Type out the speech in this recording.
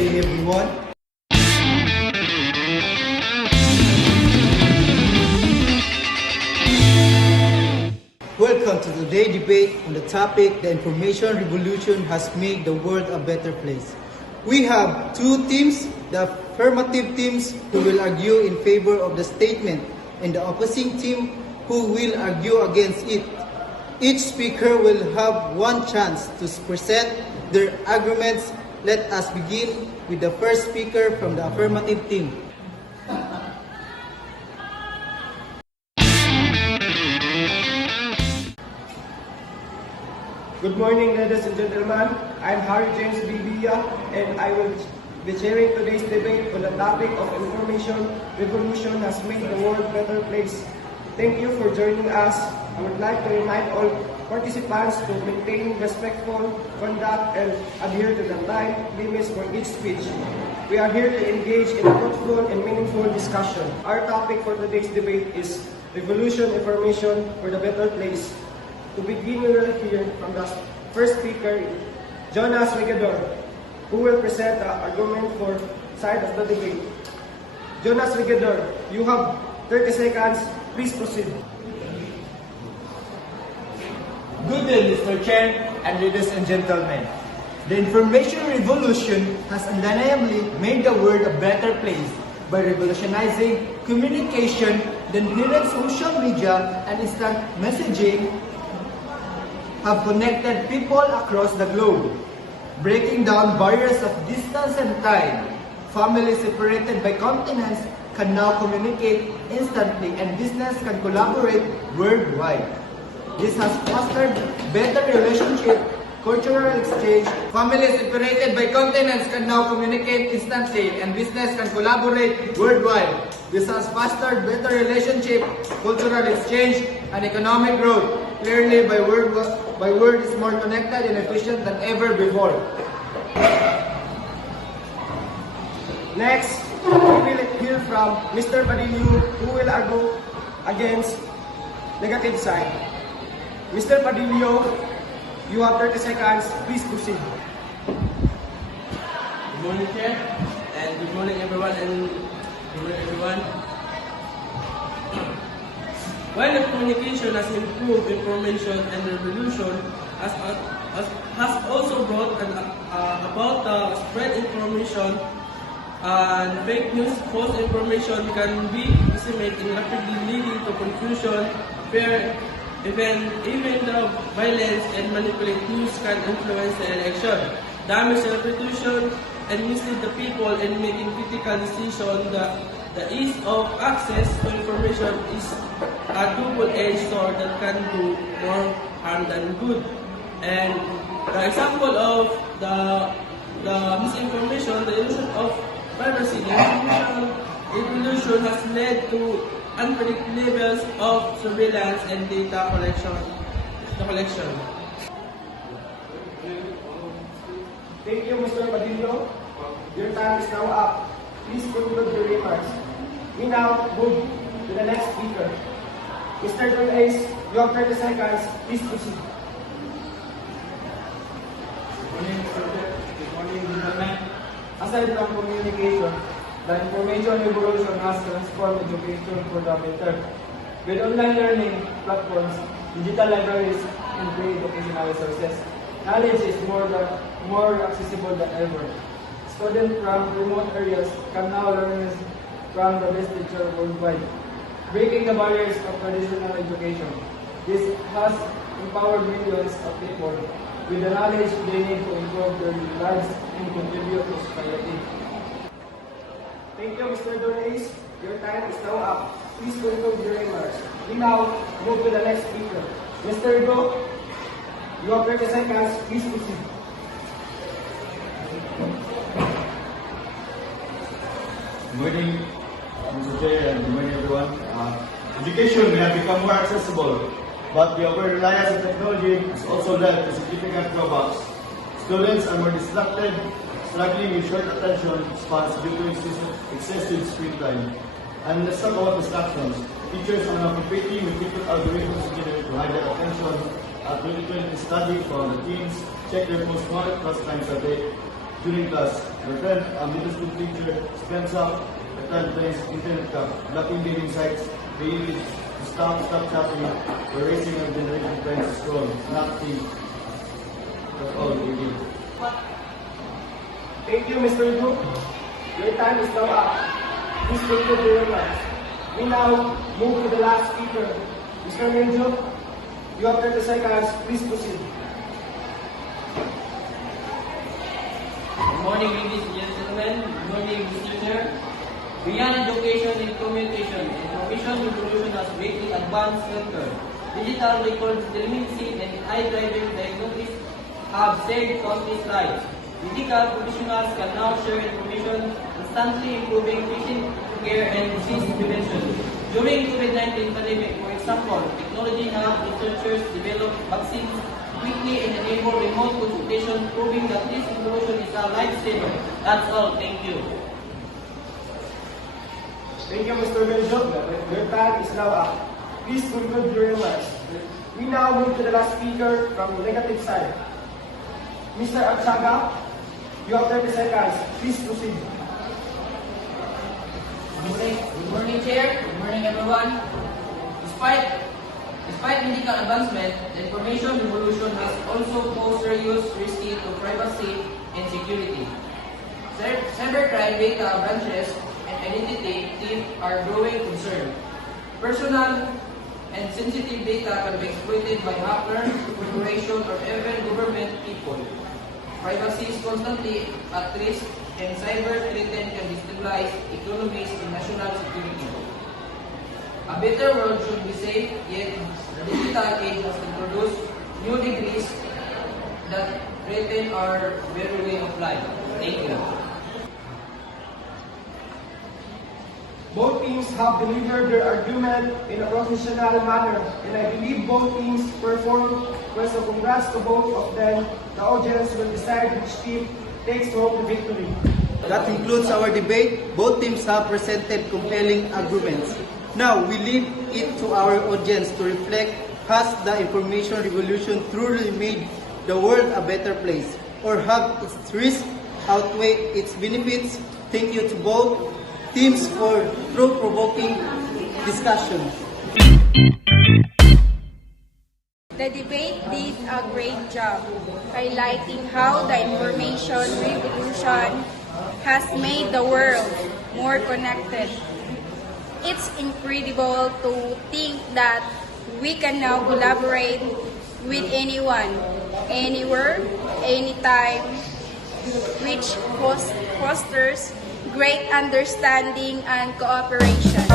day, everyone. Welcome to today's debate on the topic, the information revolution has made the world a better place. We have two teams, the affirmative teams who will argue in favor of the statement and the opposing team who will argue against it. Each speaker will have one chance to present their arguments. Let us begin with the first speaker from the affirmative team. Good morning, ladies and gentlemen. I'm Harry James Bibia, and I will be chairing today's debate on the topic of information revolution has made the world a better place. Thank you for joining us. I would like to remind all participants to maintain respectful conduct and adhere to the time limits for each speech. We are here to engage in a fruitful and meaningful discussion. Our topic for today's debate is revolution information for the better place. To begin, we will hear from the first speaker, Jonas Rigador, who will present the argument for side of the debate. Jonas Rigador, you have 30 seconds. Please proceed. Good day, Mr. Chair and ladies and gentlemen. The information revolution has undeniably made the world a better place by revolutionizing communication. The inherent social media and instant messaging have connected people across the globe, breaking down barriers of distance and time. Families separated by continents can now communicate instantly and business can collaborate worldwide. This has fostered better relationships, cultural exchange. Families separated by continents can now communicate instantly and business can collaborate worldwide. This has fostered better relationship, cultural exchange, and economic growth. Clearly, by word is more connected and efficient than ever before. Next, we will hear from Mr. Padillo, who will argue against negative side. Mr. Padillo, you have 30 seconds. Please proceed. Good morning, Chair, and good morning, everyone, While the communication has improved, information and revolution has also brought about spread information and fake news. False information can be disseminated rapidly, leading to confusion, fear, even the violence and manipulated news can influence the election, damage the reputation, and mislead the people in making critical decisions. The ease of access to information is a double-edged sword that can do more harm than good. And the example of the misinformation, the illusion of privacy, the information revolution has led to unpredictable levels of surveillance and data collection. Thank you, Mr. Padillo. Your time is now up. Please conclude your remarks. We now move to the next speaker. Mr. John Ace, you have 30 seconds. Please proceed. Good morning, Mr. Chair. Good morning, gentlemen. Aside from communication, the information revolution has transformed education for the better. With online learning platforms, digital libraries, and free educational resources, knowledge is more accessible than ever. Students from remote areas can now learn from the best teachers worldwide, breaking the barriers of traditional education. This has empowered millions of people with the knowledge they need to improve their lives and contribute to society. Thank you, Mr. Donace. Your time is now up. Please conclude your remarks. We now move to the next speaker. Mr. Go, you have 30 seconds. Please proceed. Good morning, Mr. Chair, and good morning, everyone. Education may have become more accessible, but the over-reliance on technology has also led to significant drawbacks. Students are more distracted, struggling with short attention spans due to excessive screen time. And let's talk about distractions. Teachers are now competing with different algorithms to hide their attention. A 2020 study found that teens check their phone 100+ times a day during class. Your friend, middle school teacher, spends up the time playing internet blocking gaming sites, creating stop chatting, or racing and generating friends to scroll, not think. That's all we do. Thank you, Mr. Gu. Your time is now up. Please take your remarks. We now move to the last speaker. Mr. Menjo, you have 30 seconds. Please proceed. Good morning, ladies and gentlemen. Good morning, Mr. Chair. Beyond education and communication, information revolution has greatly advanced healthcare. Digital records, telemedicine, and eye-driven diagnostics have saved countless lives. Medical professionals can now share information, instantly improving patient care and disease prevention. During COVID-19 pandemic, for example, technology helped researchers develop vaccines quickly and enable remote consultation, proving that this information is a lifesaver. That's all. Thank you. Thank you, Mr. Menjo. Your time is now up. Please conclude your remarks. We now move to the last speaker from the negative side. Mr. Absaga, you have 30 seconds. Please proceed. Good morning, Chair. Good morning, everyone. Despite medical advancement, the information revolution has also posed serious risk to privacy and security. Cybercrime data breaches and identity theft are growing concern. Personal and sensitive data can be exploited by hackers, corporations, or even government people. Privacy is constantly at risk, and cyber threats can destabilize economies and national security. A better world should be safe, yet the digital age has introduced new degrees that threaten our very way of life. Thank you. Both teams have delivered their argument in a professional manner, and I believe both teams performed well, so congrats to both of them. The audience will decide which team takes home the victory. That concludes our debate. Both teams have presented compelling arguments. Now, we leave it to our audience to reflect, has the information revolution truly made the world a better place, or have its risks outweigh its benefits? Thank you to both teams for thought-provoking discussion. The debate did a great job highlighting how the information revolution has made the world more connected. It's incredible to think that we can now collaborate with anyone, anywhere, anytime, which fosters great understanding and cooperation.